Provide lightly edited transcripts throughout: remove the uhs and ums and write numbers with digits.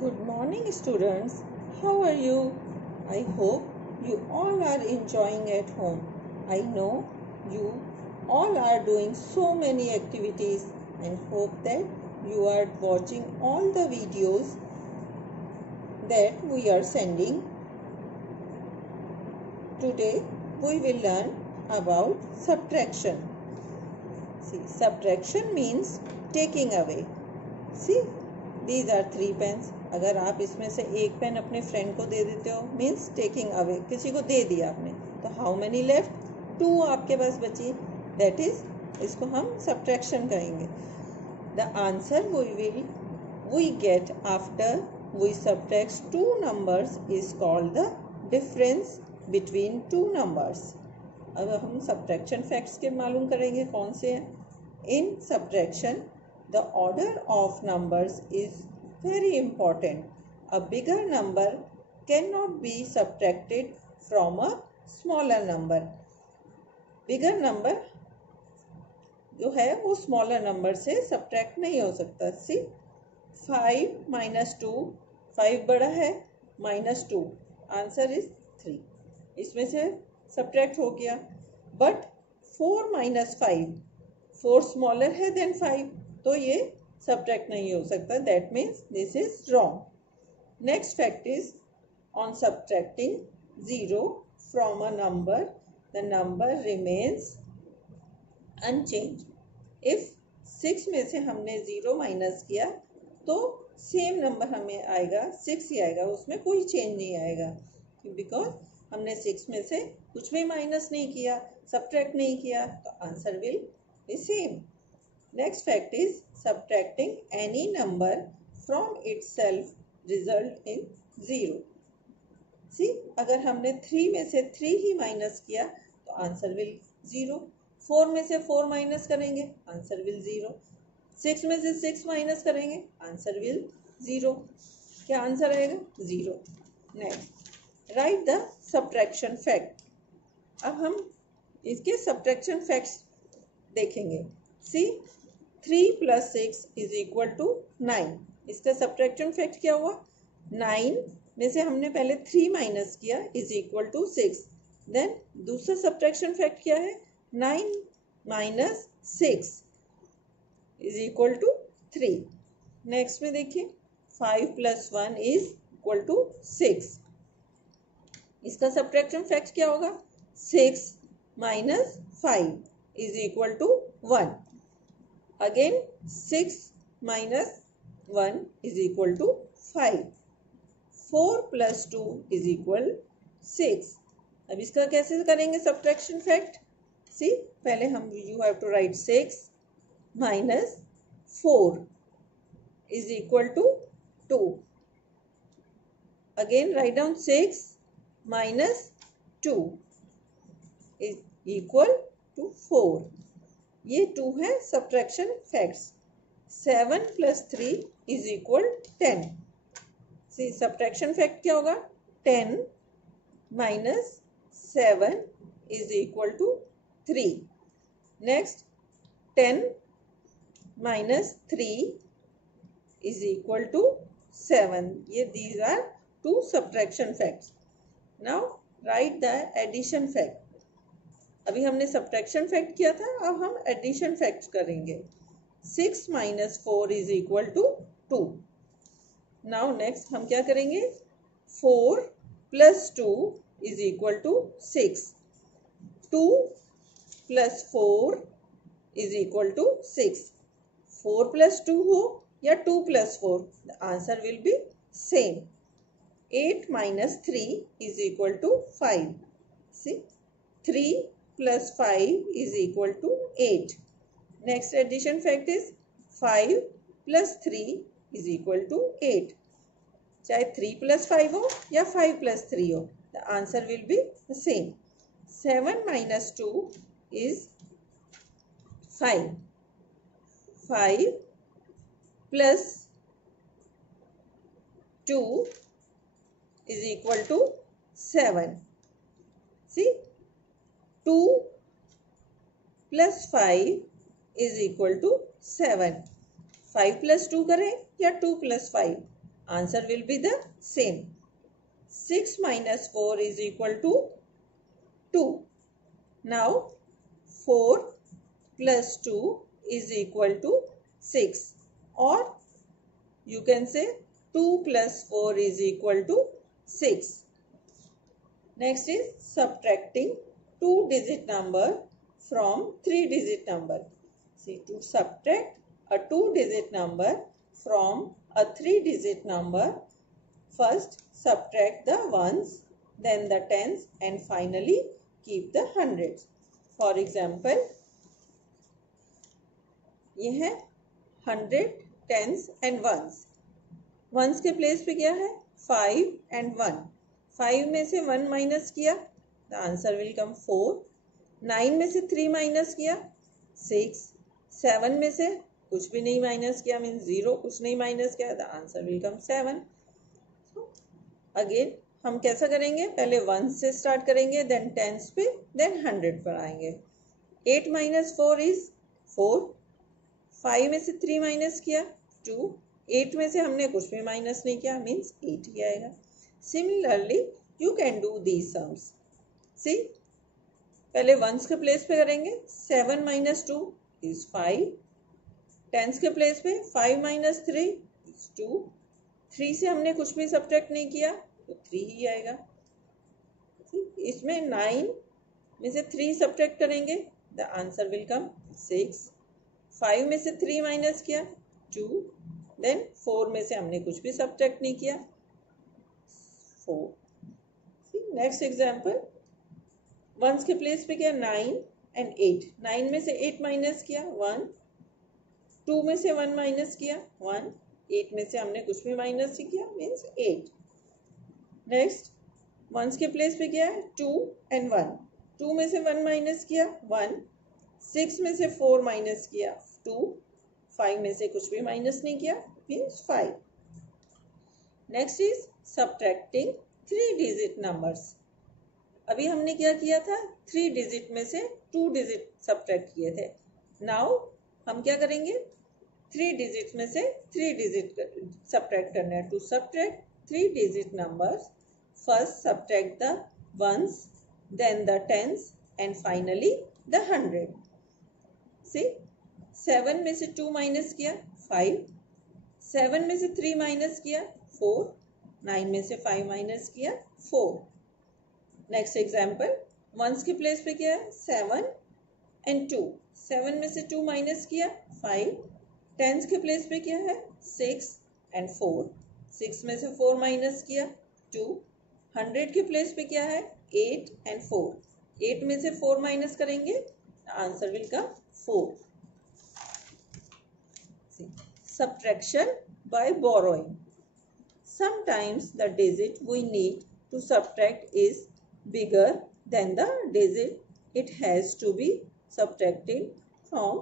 Good morning, students. How are you? I hope you all are enjoying at home. I know you all are doing so many activities and hope that you are watching all the videos that we are sending. Today we will learn about subtraction. See, subtraction means taking away. See, these are 3 pens. अगर आप इसमें से एक pen अपने friend को दे देते हो means taking away, किसी को दे दिया आपने, तो हाउ मेनी लेफ्ट? 2 आपके पास बची, दैट इज इसको हम सब्ट्रैक्शन कहेंगे. The answer we get after we subtract 2 numbers is called the difference between 2 numbers. अब हम सब्ट्रैक्शन फैक्ट्स के मालूम करेंगे कौन से हैं. इन subtraction the order of numbers is very important. A bigger number cannot be subtracted from a smaller number. Bigger number जो है वो smaller number से subtract नहीं हो सकता. See, 5 minus 2, 5 बड़ा है, minus 2, answer is 3. इसमें से subtract हो गया. But 4 minus 5, 4 smaller है than 5, तो ये सब्ट्रैक्ट नहीं हो सकता. That means this is wrong. Next fact is on subtracting 0 from a number the number remains unchanged. If 6 में से हमने 0 माइनस किया तो सेम नंबर हमें आएगा, 6 ही आएगा, उसमें कोई चेंज नहीं आएगा बिकॉज हमने 6 में से कुछ भी माइनस नहीं किया, सब्ट्रैक्ट नहीं किया, तो answer will be same. Next fact is subtracting any number from itself result in 0. See, अगर हमने 3 में से 3 ही माइनस किया तो आंसर विल 0. 4 में से 4 माइनस करेंगे, आंसर विल 0. 6 में से 6 माइनस करेंगे, आंसर विल 0. क्या आंसर आएगा? 0. Next, right the subtraction fact. अब हम इसके सब्ट्रैक्शन फैक्ट्स देखेंगे. सी, 3 plus 6 is equal to 9. इसका सब्ट्रैक्शन फैक्ट क्या हुआ? 9 में से हमने पहले 3 माइनस किया is equal to 6. देन दूसरा सब्ट्रैक्शन फैक्ट क्या है? 9 minus 6 is equal to 3. Next में देखिए 5 plus 1 is equal to 6. इसका सब्ट्रैक्शन फैक्ट क्या होगा? 6 minus 5 is equal to 1. Again 6 minus 1 is equal to 5. 4 plus 2 is equal 6. अब इसका कैसे करेंगे सब्ट्रैक्शन फैक्ट? सी, पहले हम you have to write 6 minus 4 is equal to 2. Again write down 6 minus 2 is equal to 4. ये 2 है subtraction facts. 7 plus 3 is equal 10. See, subtraction fact क्या होगा? 10 minus 7 is equal to 3. Next 10 minus 3 is equal to 7. ये these are 2 subtraction facts. Now write the addition fact. अभी हमने subtraction fact किया था, अब हम एडिशन फैक्ट करेंगे. 6 minus 4 is equal to 2. Now next हम क्या करेंगे? 4 plus 2 is equal to 6. 2 plus 4 is equal to 6. 4 plus 2 हो या 2 plus 4, the answer will be same. 8 minus 3 is equal to 5. See, 3 plus 5 is equal to 8. Next addition fact is 5 plus 3 is equal to 8. चाहे 3 plus 5 हो या 5 plus 3 हो, the answer will be the same. 7 minus 2 is 5. 5 plus 2 is equal to 7. See, 2 plus 5 is equal to 7. 5 plus 2 करें या 2 plus 5, Answer will be the same. 6 minus 4 is equal to 2. Now 4 plus 2 is equal to 6, or you can say 2 plus 4 is equal to 6. Next is subtracting 2-digit number from 3-digit number. See, to subtract a 2-digit number from a 3-digit number, first subtract the ones, then the tens, and finally keep the hundreds. For example, ये है 100, tens and ones. Once के place पे क्या है 5 and 1. 5 में से 1 minus किया, the answer will कम 4. 9 में से 3 माइनस किया 6. 7 में से कुछ भी नहीं माइनस किया मीन्स 0, कुछ नहीं माइनस किया, the answer will come 7. Again हम कैसा करेंगे, पहले 1 से स्टार्ट करेंगे, देन टेंस पे, देन 100 पर आएंगे. 8 माइनस 4 इज 4. 5 में से 3 माइनस किया 2. 8 में से हमने कुछ भी माइनस नहीं किया मीन्स 8 ही आएगा. Similarly you can do these sums. See, पहले वंस के प्लेस पे करेंगे. 7 माइनस 2 इज 5. टेंस के प्लेस पे 5 माइनस 3 इज 2. 3 से हमने कुछ भी सब्ट्रैक्ट नहीं किया तो 3 ही आएगा. इसमें 9 में से 3 सब्ट्रैक्ट करेंगे, द आंसर विल कम 6. 5 में से 3 माइनस किया 2. देन 4 में से हमने कुछ भी सब्ट्रैक्ट नहीं किया 4. नेक्स्ट एग्जाम्पल, वंस के प्लेस पे क्या 9 and 8. 9 में से 8 माइनस किया 1. 2 में से 1 माइनस किया 1. 8 में से हमने कुछ भी माइनस नहीं किया मीन्स 8. नेक्स्ट, वंस के प्लेस पे क्या है 2 and 1. 2 में से 1 माइनस किया 1. 6 में से 4 माइनस किया 2. 5 में से कुछ भी माइनस नहीं किया means 5. Next is subtracting 3-digit numbers. अभी हमने क्या किया था, 3 डिजिट में से 2 डिजिट सब्ट्रैक्ट किए थे. नाउ हम क्या करेंगे, 3 डिजिट में से 3 डिजिट सब्ट्रैक्ट करना है. To subtract 3 digit numbers, first subtract the ones, then the tens, and finally the 100. See, 7 में से 2 माइनस किया 5. 7 में से 3 माइनस किया 4. 9 में से 5 माइनस किया 4. नेक्स्ट एग्जाम्पल, वंस के प्लेस पे क्या है 7 and 2. 7 में से 2 माइनस किया 5. टेंस के प्लेस पे क्या है 6 and 4. 6 में से 4 माइनस किया 2. 100 के प्लेस पे क्या है 8 and 4. 8 में से 4 माइनस करेंगे, answer will come 4. Subtraction by borrowing. Sometimes the digit we need to subtract is bigger than the digit it has to be subtracted from.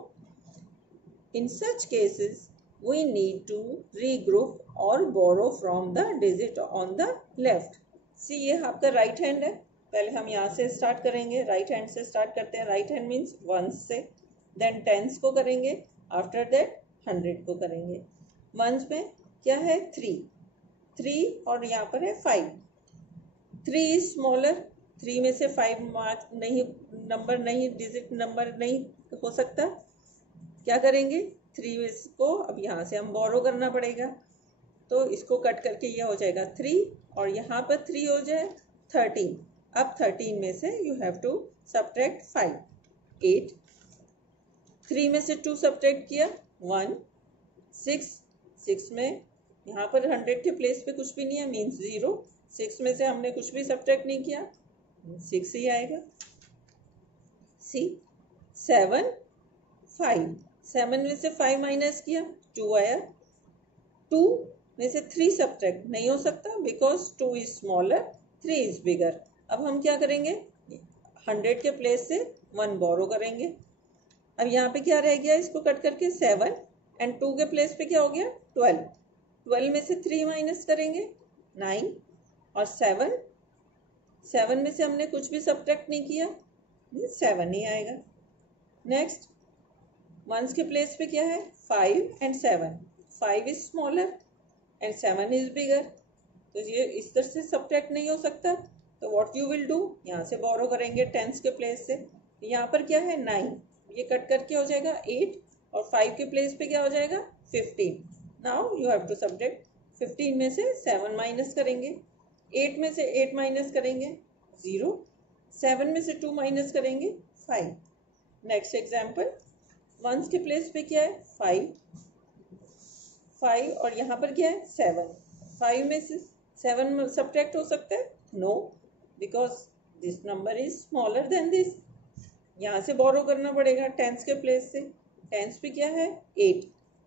In such cases, we need to regroup or borrow from the digit on the left. See, ये आपका right hand है. पहले हम यहाँ से start करेंगे, right hand से start करते हैं. राइट हैंड मीन्स वंस से, देन टेंस को करेंगे, आफ्टर दैट 100 को करेंगे. वंस में क्या है 3 और यहाँ पर है 5. 3 इज स्मॉलर. 3 में से 5 मार्क नहीं, नंबर नहीं, डिजिट नंबर नहीं हो सकता. क्या करेंगे, 3 को अब यहाँ से हम बोरो करना पड़ेगा, तो इसको कट करके ये हो जाएगा 3 और यहाँ पर 3 हो जाए 13. अब 13 में से यू हैव टू सब्ट्रैक्ट 5. 8. 3 में से 2 सब्ट्रैक्ट किया 1. 6 में यहाँ पर 100 के प्लेस पे कुछ भी नहीं है मीन्स 0. 6 में से हमने कुछ भी सब्ट्रैक्ट नहीं किया, 6 ही आएगा. सी, 7 5. 7 में से 5 माइनस किया 2 आया. 2 में से 3 सब्ट्रैक्ट नहीं हो सकता because 2 is smaller, 3 is bigger. अब हम क्या करेंगे, 100 के प्लेस से 1 बोरो करेंगे. अब यहाँ पे क्या रह गया, इसको कट करके 7 एंड 2 के प्लेस पे क्या हो गया 12. 12 में से 3 माइनस करेंगे 9 और 7 में से हमने कुछ भी सब्ट्रैक्ट नहीं किया, 7 ही आएगा. नेक्स्ट, वंस के प्लेस पे क्या है 5 and 7. 5 is smaller, and 7 is bigger, तो ये इस तरह से सब्ट्रैक्ट नहीं हो सकता। तो व्हाट यू विल डू, यहाँ से बोरो करेंगे टेंस के प्लेस से। यहाँ पर क्या है 9, ये कट करके हो जाएगा 8 और 5 के प्लेस पे क्या हो जाएगा 15। Now you have to subtract. 15 में से 7 माइनस करेंगे, 8 में से 8 माइनस करेंगे 0, 7 में से 2 माइनस करेंगे 5। नेक्स्ट एग्जाम्पल, वंस के प्लेस पे क्या है 5 और यहाँ पर क्या है 7। 5 में से 7 सब्ट्रैक्ट हो सकता है, no, because this number is smaller than this. यहाँ से बोरो करना पड़ेगा टेंस के प्लेस से। टेंस पे क्या है 8,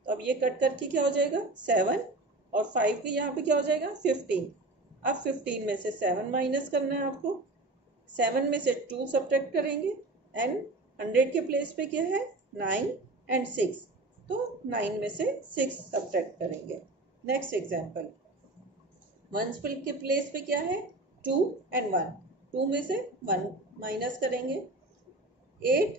तो अब ये कट करके क्या हो जाएगा 7 और 5 के यहाँ पे क्या हो जाएगा 15। अब 15 में से 7 माइनस करना है आपको, 7 में से 2 सब्ट्रैक्ट करेंगे एंड 100 के प्लेस पे क्या है 9 एंड 6, तो 9 में से 6 सब्ट्रैक्ट करेंगे। नेक्स्ट एग्जाम्पल, वंस के प्लेस पे क्या है 2 एंड 1, 2 में से 1 माइनस करेंगे, 8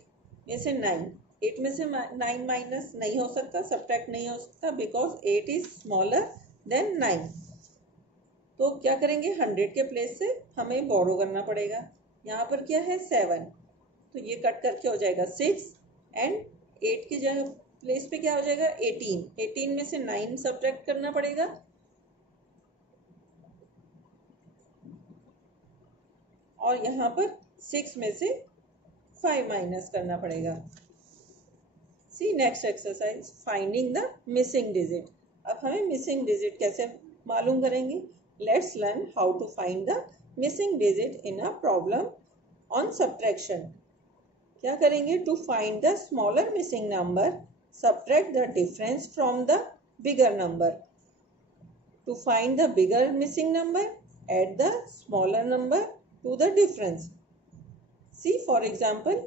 में से 9, 8 में से 9 माइनस नहीं हो सकता, सब्ट्रैक्ट नहीं हो सकता, बिकॉज 8 इज स्मॉलर देन 9। तो क्या करेंगे 100 के प्लेस से हमें बोरो करना पड़ेगा। यहाँ पर क्या है 7, तो ये कट करके हो जाएगा 6 एंड 8 की जगह प्लेस पे क्या हो जाएगा 18। 18 में से 9 सब्ट्रैक्ट करना पड़ेगा, और यहाँ पर 6 में से 5 माइनस करना पड़ेगा। See next exercise, finding the missing digit. अब हमें मिसिंग डिजिट कैसे मालूम करेंगे। Let's learn how to find the missing digit in a problem on subtraction. क्या करेंगे, to find the smaller missing number subtract the difference from the bigger number. To find the bigger missing number add the smaller number to the difference. See for example,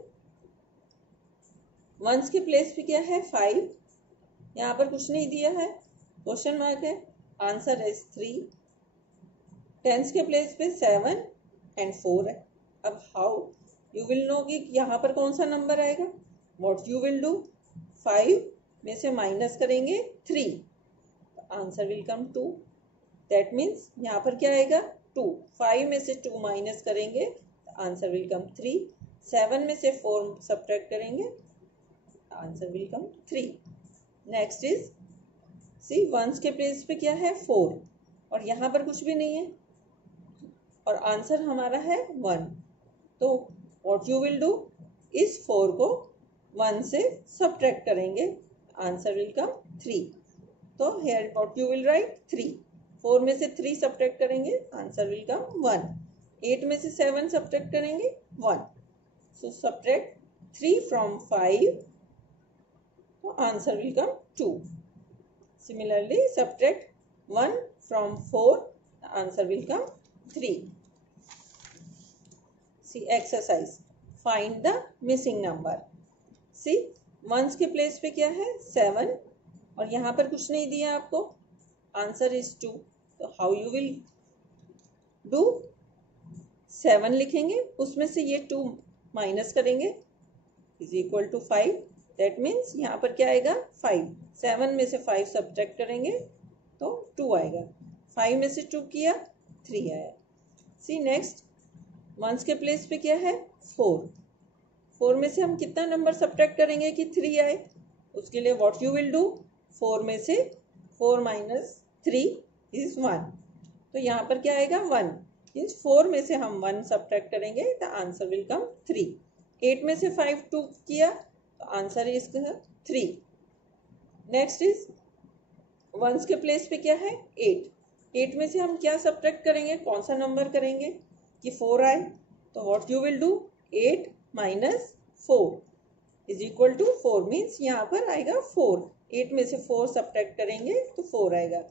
ones के place पे क्या है 5, यहाँ पर कुछ नहीं दिया है, क्वेश्चन मार्क है, आंसर इज 3। टेंस के प्लेस पे 7 एंड 4 है। अब हाउ यू विल नो कि यहाँ पर कौन सा नंबर आएगा। व्हाट यू विल डू, 5 में से माइनस करेंगे 3, answer will come 2। That means यहाँ पर क्या आएगा 2। 5 में से 2 माइनस करेंगे, आंसर विल कम 3। 7 में से 4 सब्ट्रैक्ट करेंगे, answer will come 3। Next is, see ones के प्लेस पे क्या है 4 और यहाँ पर कुछ भी नहीं है और आंसर हमारा है 1। तो व्हाट यू विल डू, इस 4 को 1 से सब्ट्रैक्ट करेंगे, आंसर विल कम 3। तो here what you will write 3। 4 में से 3 सब्ट्रैक्ट करेंगे, आंसर विल कम 1। 8 में से 7 सब्ट्रैक्ट करेंगे 1। सो सब्ट्रैक्ट 3 फ्रॉम 5, तो answer will come 2। Similarly subtract 1 from 4, answer will come 3। See exercise, find the missing number. See ones के place पे क्या है 7 और यहाँ पर कुछ नहीं दिया आपको, आंसर इज 2। तो हाउ यू विल डू, 7 लिखेंगे, उसमें से ये 2 माइनस करेंगे is equal to 5। That means यहाँ पर क्या आएगा 5। 7 में से 5 सब्ट्रैक्ट करेंगे तो 2 आएगा। 5 में से 2 किया 3 आया। सी नेक्स्ट, वंस के प्लेस पे क्या है 4। 4 में से हम कितना नंबर सब्ट्रैक्ट करेंगे कि 3 आए। उसके लिए व्हाट यू विल डू, 4 में से 4 माइनस 3 इज 1। तो यहाँ पर क्या आएगा 1। मीन्स 4 में से हम 1 सब्ट्रैक्ट करेंगे तो आंसर विल कम 3। 8 में से 5 2 किया तो answer is 3। Next is, ones के प्लेस पे क्या है 8। 8 में से हम क्या सब्ट्रैक्ट करेंगे, कौन सा नंबर करेंगे कि 4 आए। तो what you will do, 8 minus 4 is equal to 4। Means यहाँ पर आएगा 4। 8 में से 4 सब्ट्रैक्ट करेंगे तो 4 आएगा।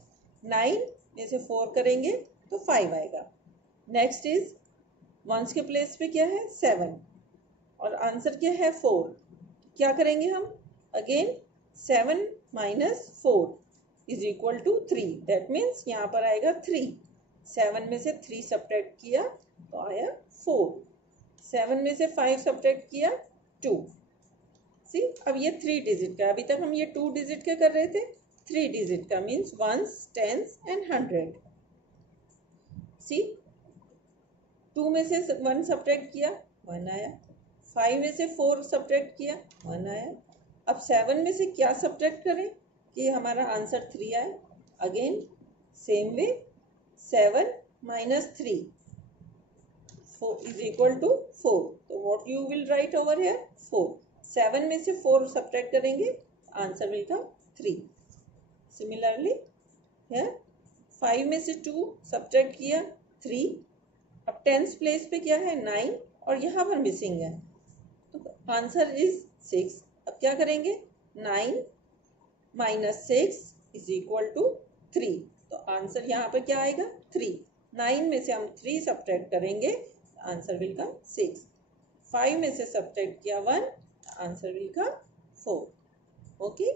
9 में से 4 करेंगे तो 5 आएगा। नेक्स्ट इज, वंस के प्लेस पे क्या है 7 और आंसर क्या है 4। क्या करेंगे हम, again 7 minus 4 is equal to 3। That means यहाँ पर आएगा 3। 7 में से 3 सब्ट्रैक्ट किया तो आया 4। 7 में से 5 सब्ट्रैक्ट किया 2। सी अब ये 3 डिजिट का, अभी तक हम ये 2 डिजिट का कर रहे थे, 3 डिजिट का मीन्स वंस, टेंस एंड 100. सी 2 में से 1 सब्ट्रैक्ट किया 1 आया, 5 में से 4 सब्ट्रैक्ट किया 1 आया. अब 7 में से क्या सब्ट्रैक्ट करें कि हमारा आंसर 3 आए. Again same way 7 minus 3 is equal to 4. So what you will write over here? 4. 7 में से 4 subtract करेंगे, answer will come 3. Similarly here 5 में से 2 subtract किया 3. अब टेंस प्लेस पे क्या है 9 और यहाँ पर मिसिंग है, तो आंसर इज 6. अब क्या करेंगे 9 minus 6 is equal to 3. तो आंसर यहाँ पर क्या आएगा 3. 9 में से हम 3 सब्ट्रैक्ट करेंगे, आंसर विल कम 6. 5 में से सब्ट्रैक्ट किया 1, आंसर विल कम 4. ओके.